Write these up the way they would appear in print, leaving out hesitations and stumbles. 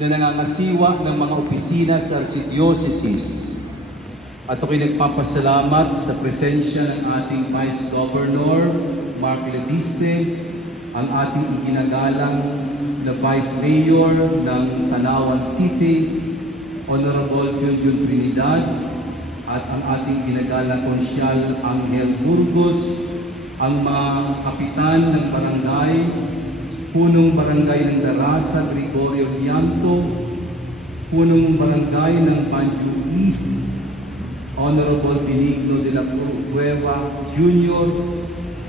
na nangangasiwa ng mga opisina sa Archdiocese. At ako'y nagpapasalamat sa presensya ng ating Vice Governor, Mark Lediste, ang ating iginagalang na Vice Mayor ng Tanawan City, Honorable Junjun Trinidad, at ang ating ginagalang Konsyal Angel Burgos, ang mga kapitan ng barangay, punong barangay ng Darasa, Gregorio Dianto, punong barangay ng Banjo East, Honorable Benigno de la Cueva Jr.,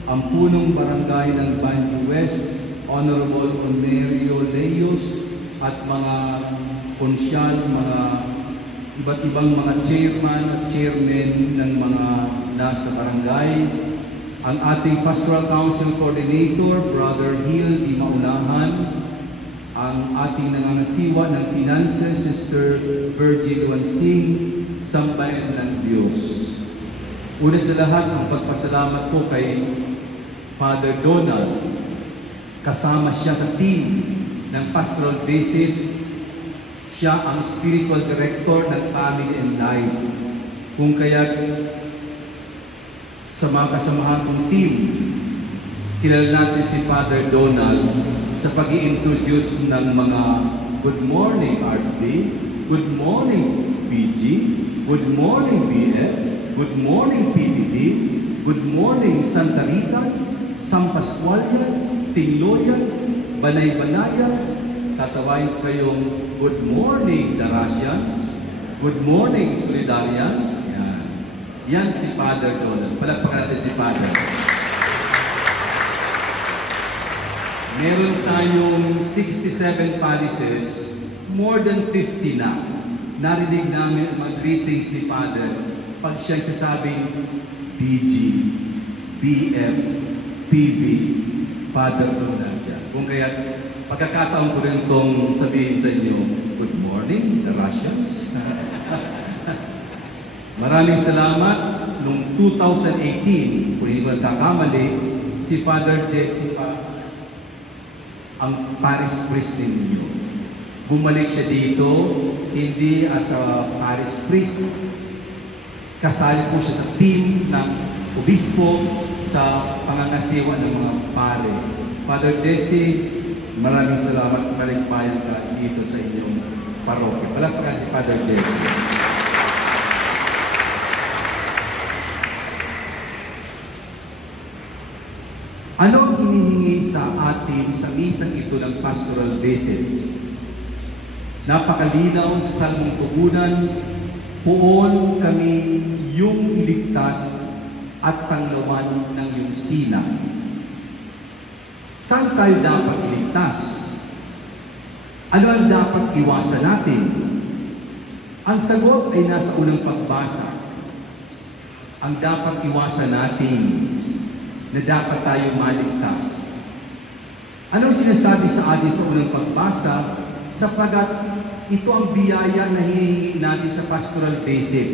ang punong barangay ng Banjo West, Honorable Onerio Leos, at mga konsyal, mga iba't ibang mga chairman at chairmen ng mga nasa barangay, ang ating Pastoral Council Coordinator, Brother Hill Di Maunahan, ang ating nangangasiwa ng Finances, Sister Virgil Wansing, Sambayan ng Diyos. Una sa lahat, ang pagpasalamat ko kay Father Donald. Kasama siya sa team ng Pastoral Visit. Siya ang Spiritual Director ng Family and Life. Kung kaya sa mga kasamahan kong team, kilala natin si Father Donald sa pag-i-introduce ng mga Good Morning RD, Good Morning PG, Good Morning BF, Good Morning PPD, Good Morning Santa Ritas, San Pascualians, Tingloyans, Banay-Banayans. Tatawain kayong Good Morning Darasians, Good Morning Solidarians. Yan si Father Donald. Palakpakan natin si Father. Meron tayong 67 parishes, more than 50 na. Narinig namin ang mga greetings ni Father pag siyang sasabing BG, BF, PV, Father Donald dyan. Kung kaya pagkakataon ko rin itong sabihin sa inyo, Good morning, the Russians. Maraming salamat. Noong 2018, kung hindi ko nagkakamali, si Father Jesse ang parish priest ninyo. Bumalik siya dito, hindi as a parish priest. Kasali po siya sa team ng obispo sa pangangasiwa ng mga pare. Father Jesse, maraming salamat. Maligpayan ka dito sa inyong parokya. Palakpakan si Father Jesse. Ano ang hinihingi sa atin sa misang ito ng pastoral visit? Napakalinaw sa Salmong Tugunan, poon kami yung iligtas at panglawan ng iyong sina. Saan tayo dapat iligtas? Ano ang dapat iwasan natin? Ang sagot ay nasa unang pagbasa. Ang dapat iwasan natin na dapat tayo maligtas. Anong sinasabi sa atin sa unang pagbasa? Sapagat ito ang biyaya na hinihingi natin sa pastoral visit,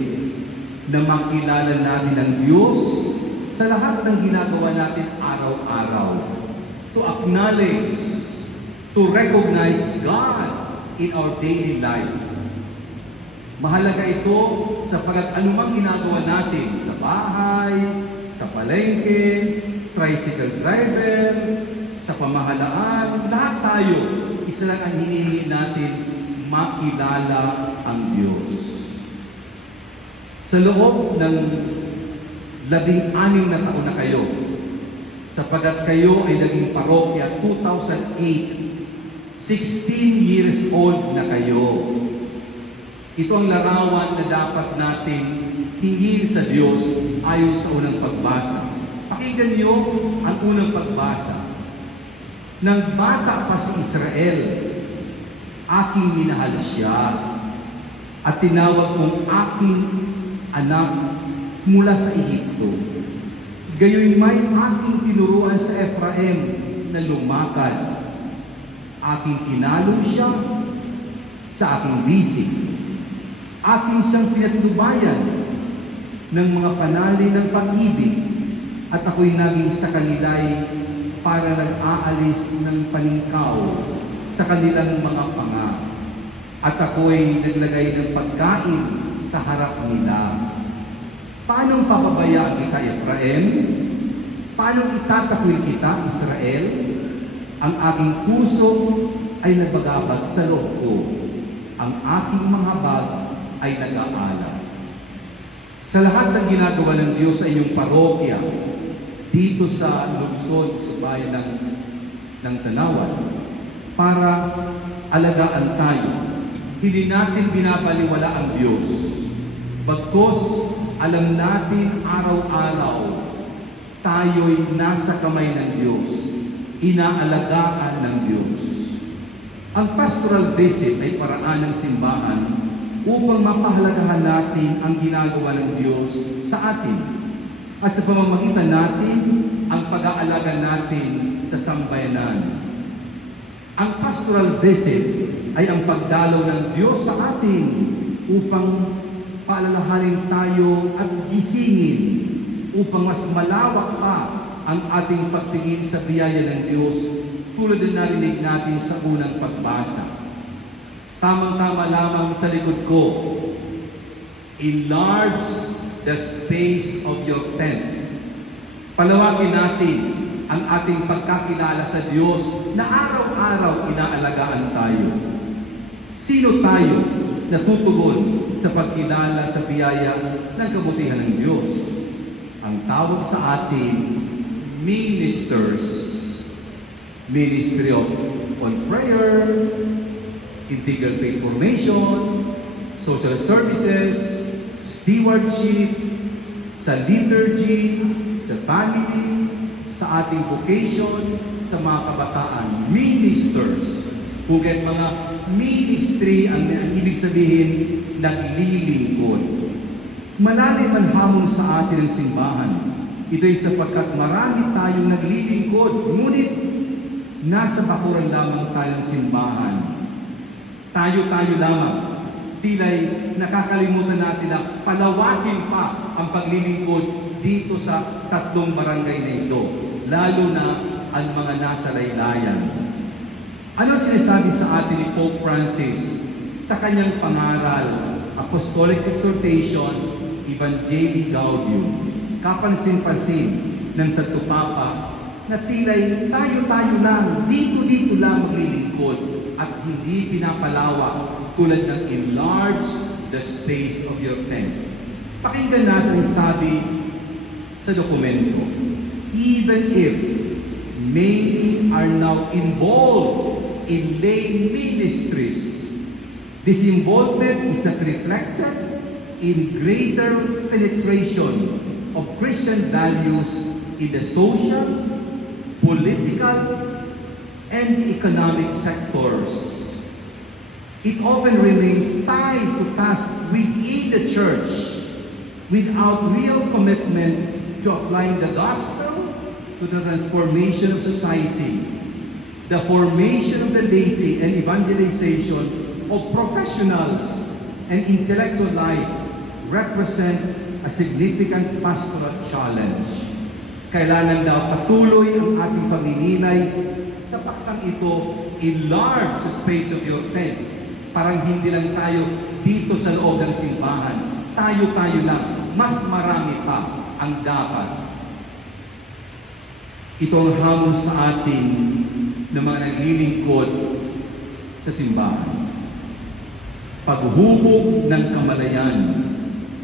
na makilala natin ang Diyos sa lahat ng ginagawa natin araw-araw. To acknowledge, to recognize God in our daily life. Mahalaga ito sapagat anumang ginagawa natin sa bahay, sa palengke, tricycle driver, sa pamahalaan, lahat tayo, isa lang ang hinihingi natin, makilala ang Diyos. Sa loob ng 16 na taon na kayo, sapagat kayo ay naging parokya 2008, 16 years old na kayo. Ito ang larawan na dapat natin hingin sa Diyos ayon sa unang pagbasa. Pakinggan niyo ang unang pagbasa. Nang bata pa si Israel, aking minahal siya at tinawag kong aking anak mula sa Ehipto. Gayoy may aking tinuruan sa Ephraim na lumakad. Aking kinalong siya sa aking bisig. Aking siyang pinatnubayan ng mga panali ng pag-ibig at ako'y naging sa kanila'y para nag-aalis ng paningkaw sa kanilang mga panga. at ako'y naglagay ng pagkain sa harap nila. Paano papabayaan kita, Efraim? Paano itatakwil kita, Israel? Ang aking puso ay nagbagabag sa loob ko. Ang aking mga bag ay nag-aalala. Sa lahat ng ginagawa ng Diyos sa inyong parokya, dito sa lungsod, sa bayan ng Tanawan, para alagaan tayo. Hindi natin binabaliwala ang Diyos. Bagkus, alam natin araw-araw, tayo'y nasa kamay ng Diyos. Inaalagaan ng Diyos. Ang pastoral visit ay paraan ng simbahan upang mapahalagahan natin ang ginagawa ng Diyos sa atin. At sa pamamagitan natin, ang pag-aalaga natin sa sambayanan. Ang pastoral visit ay ang pagdalaw ng Diyos sa atin upang paalalahanin tayo at gisingin upang mas malawak pa ang ating pagtingin sa biyaya ng Diyos tulad na narinig natin sa unang pagbasa. Tamang-tama lamang sa likod ko, enlarge the space of your tent. Palawagin natin ang ating pagkakilala sa Diyos na araw-araw inaalagaan tayo. Sino tayo na tutugon sa pagkilala sa biyaya ng kabutihan ng Diyos? Ang tawag sa atin, ministers. Ministry on prayer, integral faith formation, social services, stewardship, sa liturgy, sa family, sa ating vocation, sa mga kabataan, ministers. Kugit mga ministry ang ibig sabihin, naglilingkod. Malalim ang hamon sa atin ng simbahan. Ito'y sapagkat marami tayong naglilingkod, ngunit nasa bakuran lamang tayong simbahan. Tayo-tayo lamang. Tila'y nakakalimutan natin na palawakin pa ang paglilingkod dito sa 3 barangay na ito, lalo na ang mga nasa laylayan. Ano sinasabi sa atin ni Pope Francis sa kanyang pangaral, Apostolic Exhortation, Evangelii Gaudium, kapansin-pansin ng Santo Papa na tila'y tayo-tayo lang, dito-dito lang maglilingkod at hindi pinapalawak tulad ng enlarge the space of your tent. Pakinggan natin ang sabi sa dokumento. Even if many are now involved in lay ministries, this involvement is not reflected in greater penetration of Christian values in the social, political, and economic sectors. It often remains tied to tasks within the church without real commitment to applying the gospel to the transformation of society, the formation of the laity, and evangelization of professionals and intellectual life represent a significant pastoral challenge. Kailangan daw patuloy ang ating pagninilay sa paksang ito, enlarge the space of your tent. Parang hindi lang tayo dito sa loob ng simbahan. Tayo-tayo lang. Mas marami pa ang dapat. Ito ang hamon sa atin ng mga naglilingkod sa simbahan. Paghubog ng kamalayan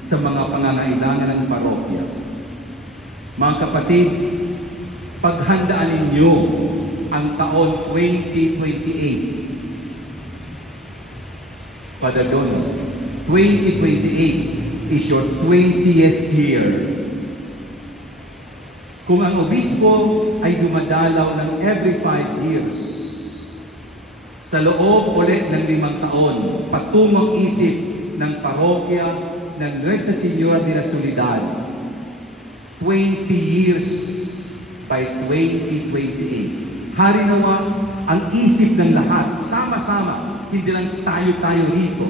sa mga pangangailangan ng parokya. Mga kapatid, paghandaan ninyo ang taon 2028. Father Don, 2028 is your 20th year. Kung ang obispo ay dumadalaw ng every 5 years, sa loob ulit ng 5 taon, patungong isip ng parokya ng Nuestra Señora de la Soledad, 20 years by 2028. Harinawa ang isip ng lahat, sama-sama, hindi lang tayo-tayo rito,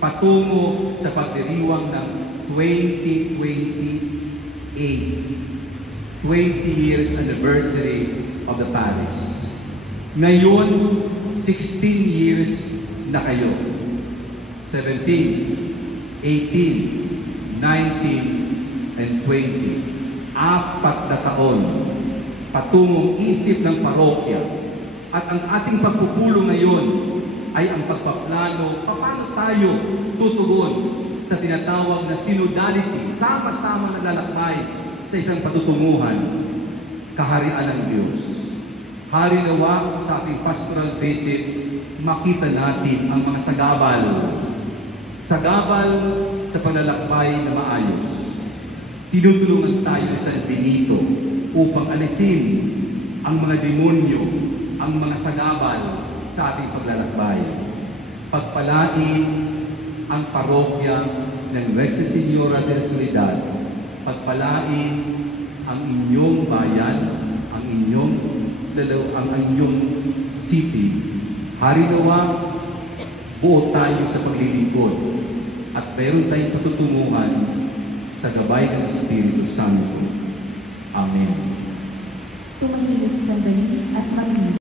patungo sa pagdiriwang ng 2028. 20 years anniversary of the parish. Ngayon, 16 years na kayo. 17, 18, 19, and 20. 4 na taon patungong isip ng parokya. At ang ating pagpupulong ngayon ay ang pagpaplano paano tayo tutugon sa tinatawag na synodality, sama-sama na lalakbay sa isang patutunguhan, kaharian ng Diyos. Hari nawa sa ating pastoral visit, makita natin ang mga sagabal sa panlalakbay na maayos. Tinutulungan tayo sa Benito upang alisin ang mga demonyo, ang mga sagabal sa ating paglalakbay. Pagpalain ang parokya ng Nuestra Señora de la Soledad. Pagpalain ang inyong bayan, ang inyong city. Hari nawa, buo tayo sa paglilingkod at mayroon tayong patutunguhan sa gabay ng Espiritu Santo. Amen. Tumahimik sa balik at makinig.